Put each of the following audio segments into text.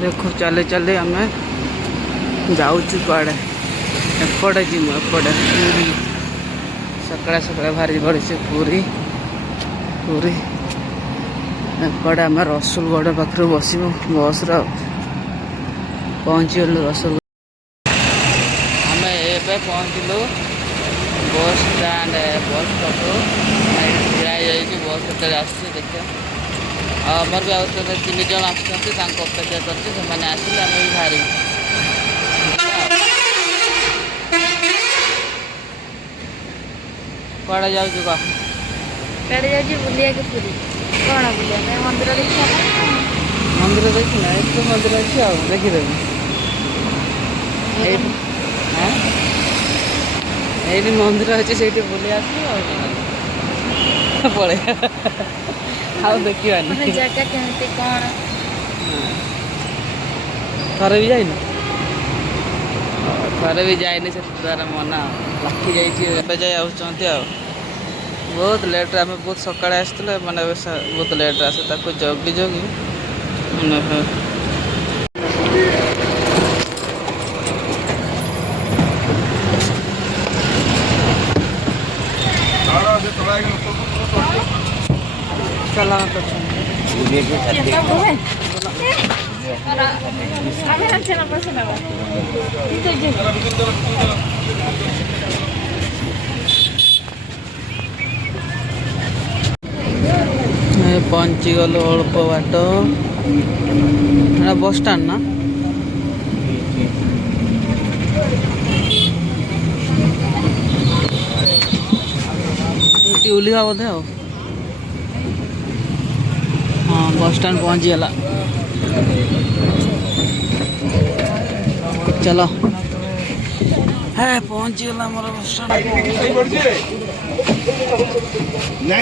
देखो चले चले आम जाऊँ कड़े एपटे जी एपटे पूरी सकाଳେ सकाଳେ बाहरी पड़े पूरी पूरी एपटे आम रसुलगढ़ पाखे बसबू बस पहुँचगलु रसुलगढ़ आम ए पहुँचलु बस स्टैंड बस स्टॉप ठिया बस केते देखिए आमर भी आते 3 जन अपेक्षा करते आसिले आम भी बाहर कड़े जाऊ कह कड़े जाऊँ बुलिया के पूरी कौन बुलिया मंदिर देखा मंदिर देखना एक तो मंदिर अच्छी आ देखीदेवी ये मंदिर अच्छे से बुले आस पड़े देखा जगह केमती कौन थरे भी जाइन थरे भी जाए से द्वारा मना लखी जाए बहुत लेट आम बहुत सकाଳେ आसते मैंने बहुत लेट आसे जगी जगी चला पहुँची गलु अल्प बाट बस स्टाण्ड ना ओल्हा बोधे हाँ बस स्टाण्ड पहुँचीगला चलो है पहुँचीगला मोर बस स्टाण्ड ना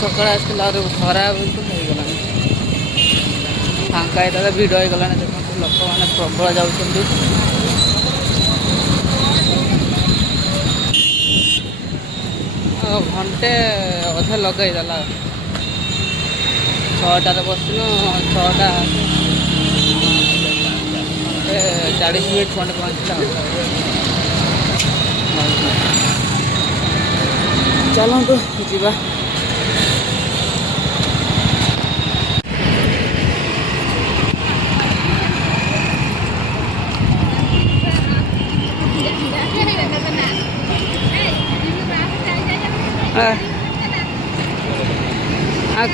सकाଳେ आसला खरा होगला फांका भिड़ होगला देखो लोक मैंने प्रबल जाऊँ घंटे अधे लगेदेला 6टार बसनु 6टा 40 मिनट खंडे पहुँचला चलतु जीवा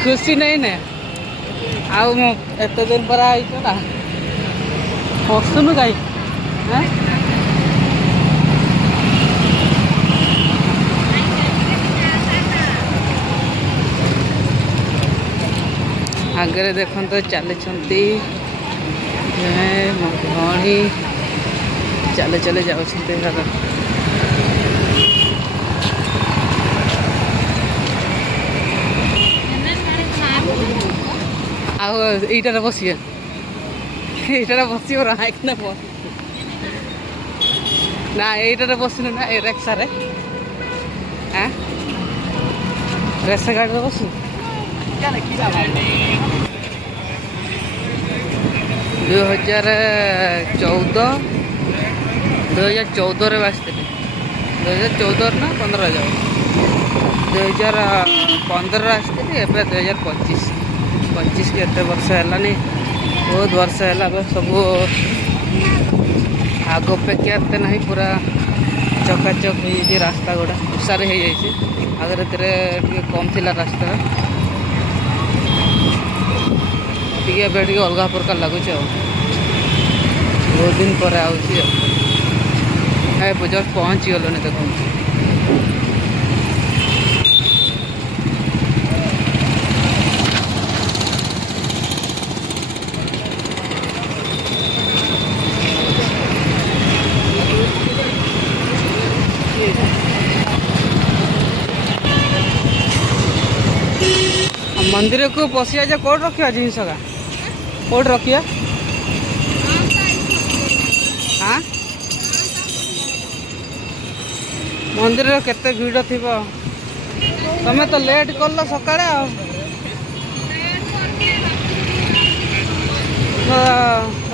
खुशी नहीं ने आउ एत दिन पर आई ना हसुनु कहीं आगे देखो तो चली मो भणी चले चले जाऊँ आईटार बसिए এইটারে বসি ওরা এখানে বস না এইটারে বসিনু না এই রেক্সারে হ্যাঁ রেক্সা গাড়িতে বসু 2014 ରେ ଆସିଥିଲି 2014 ନା 15 ଯାଉ 2015 ରେ ଆସିଥିଲି ଏବେ 2025 କେତେ ବର୍ଷ ହେଲାନି बहुत वर्ष है सब आग अपेक्षा एत ना पूरा चकाचक हो रास्ता गुड़ा उषार हो आगे कम थी रास्ता टे अलग प्रकार लगुच बहुत दिन पर जस्ट पहुँची गलुनि देखो मंदिर को पशिया जे कोड रखिया जिनस का कोड रखिया हाँ मंदिर केते भीड़ थी तमें तो लेट कल सकाଳେ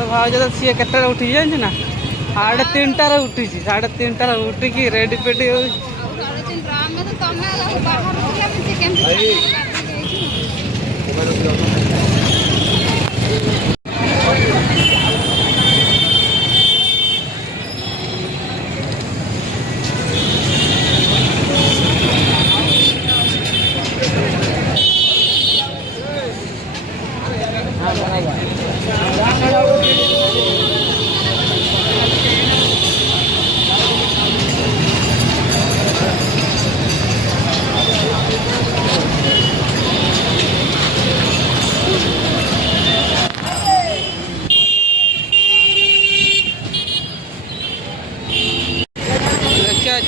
भाज तो सी के उठी जाए ना 3:30 उठी 3:30 उठिकी रेडी पेडी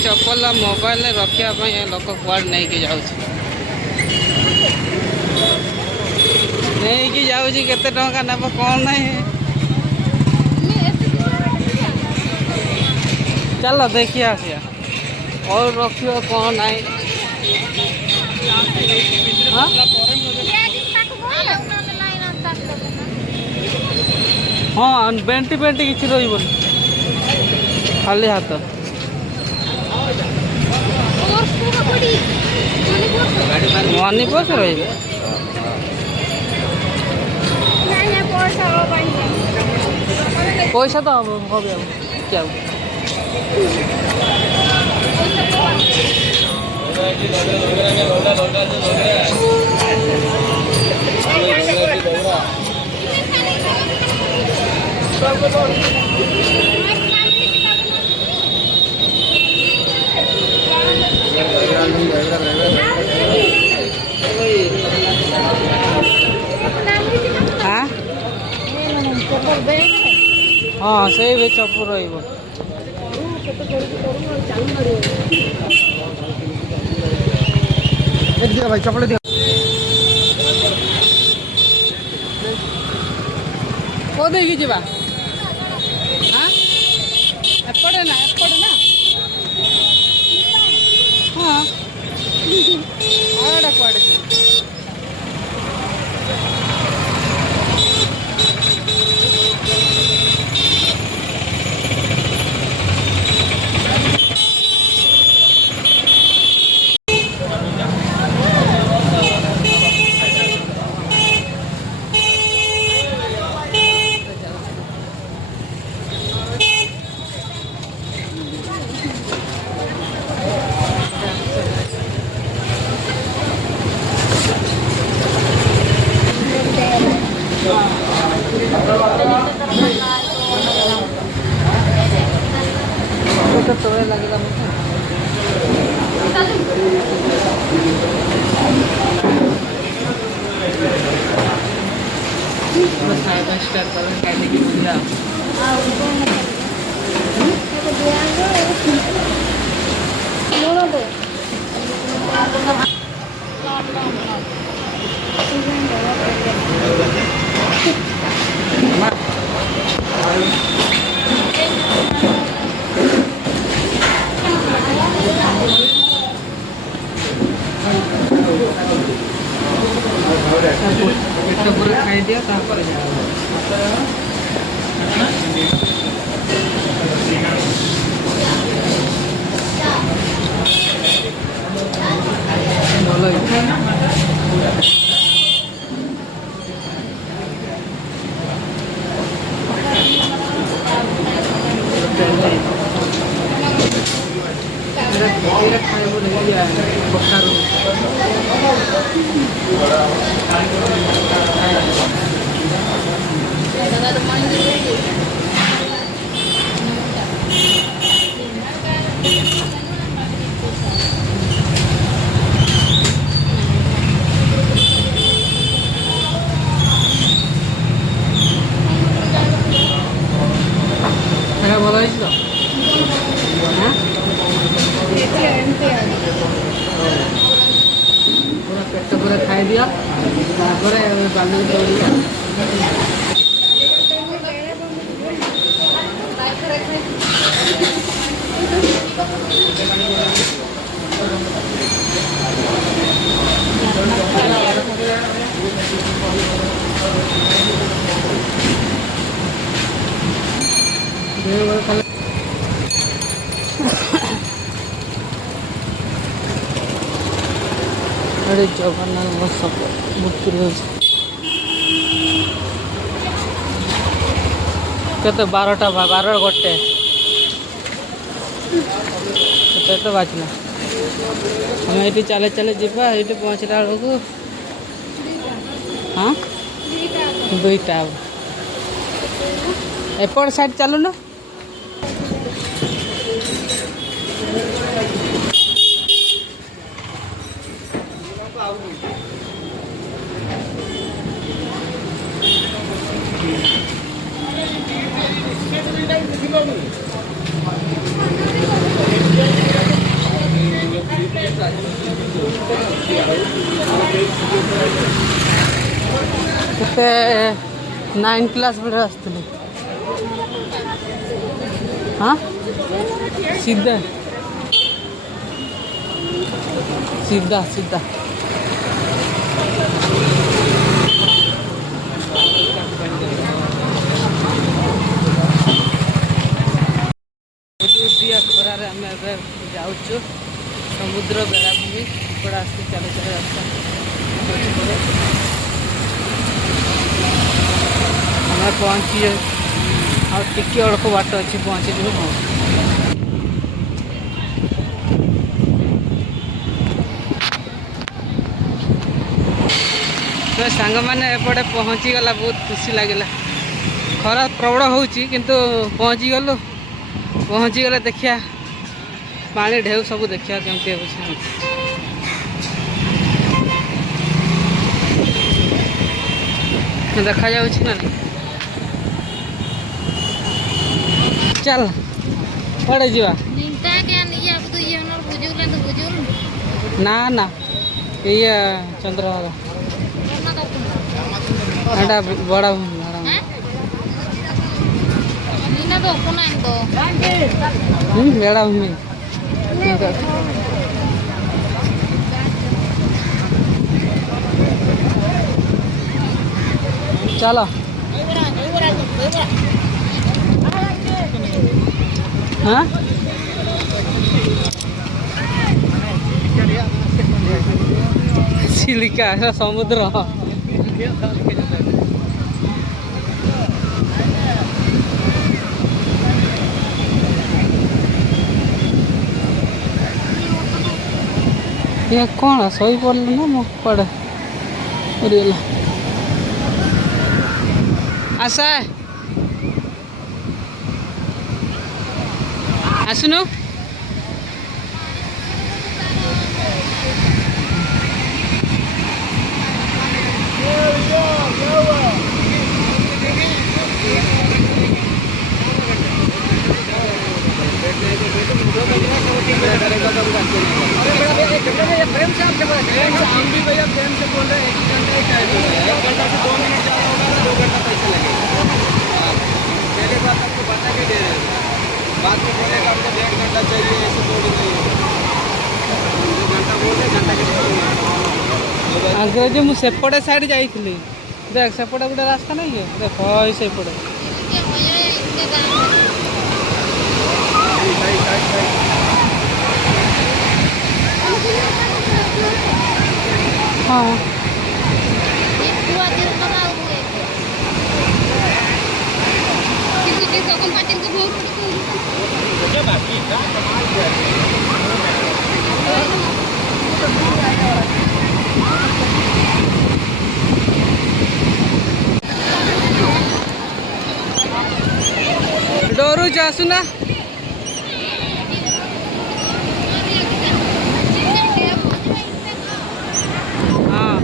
चप्पल मोबाइल रखापी लोक कुआड नहीं कि जाऊँ नहीं कि जाऊँ केते टंका नेब कौन नहीं चलो देखिए आसिया और रखियो कौन नहीं हाँ बेंटी बेंटी किसी रही खाली हाथ मनी पैसा रही पैसा तो हम क्या हाँ से भी चप्पू रही भाई चपल दिया को देखी जी हाँ एपटे ना हाँ आड़ा कुआड़े तो लगेगा स्टार्ट पूरा खाई दिया ଭଲ ହେଇଛି ତ पूरा पेट पूरा खाई दिया। ତାପରେ ବାଲି ଦୌଡ଼ିବା। अरे जगन्नाथ बस बुक केते 12टा 12 गोटे केते बाजला हम ये चले चले जीवा ये पहुँचला बेलू हाँ 2टा एपट साइड चलू ना केते 9 क्लास बेले आसुली हाँ सीधा सीधा सीधा खरार आम जाऊँ समुद्र बेलाभूमि पड़े आस चले चले रास्ता आम पहुँची आगे अल्प बाट अच्छी पहुँची तो सांग मैंने एपटे पहुँची गला बहुत खुशी लगे खरा प्रबल हो किंतु पहुँची गलु पहुँची गले देखिया पानी ढेउ सब देखिया केमती हो देखा जा ना चल पड़े जीवा ना ना ये चंद्रभागा एटा बड़ा बेड़ा भूमि चलो हाँ चिलिका समुद्र ये कौन सही पड़ल ना मो पड़े आशा आसुनु आगे जो मुझे सेपटे साइड जाइली देख सेपटे गोटे रास्ता नहीं है देख सेपटे हाँ डरू जासुना हाँ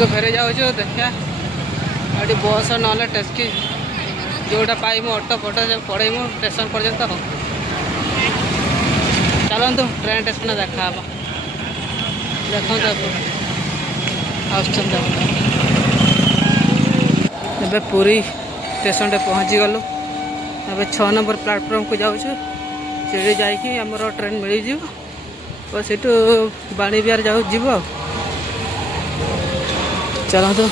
को फेरे जाऊँ देखा ये बस ना टैक्सी जोटा पाइमु ऑटो फोटो जब पड़ेमु स्टेशन पर्यंत हो चलतु ट्रेन स्टेशन देखा देखो आबे पूरी स्टेशन पहुँची गलु अब 6 नंबर प्लेटफॉर्म को जाऊँ सीढ़ी जाकि आमर ट्रेन मिल जाव तो सीटू बाणी बिहार जाऊ जीव चलतु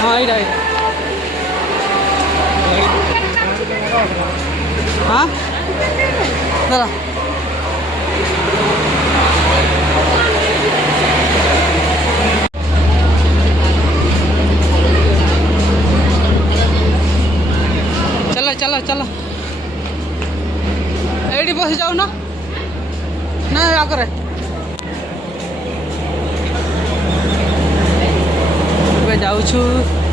हाँ यहाँ हाँ चला चलो चलो चलो ये बस जाऊ ना आगे जाऊँ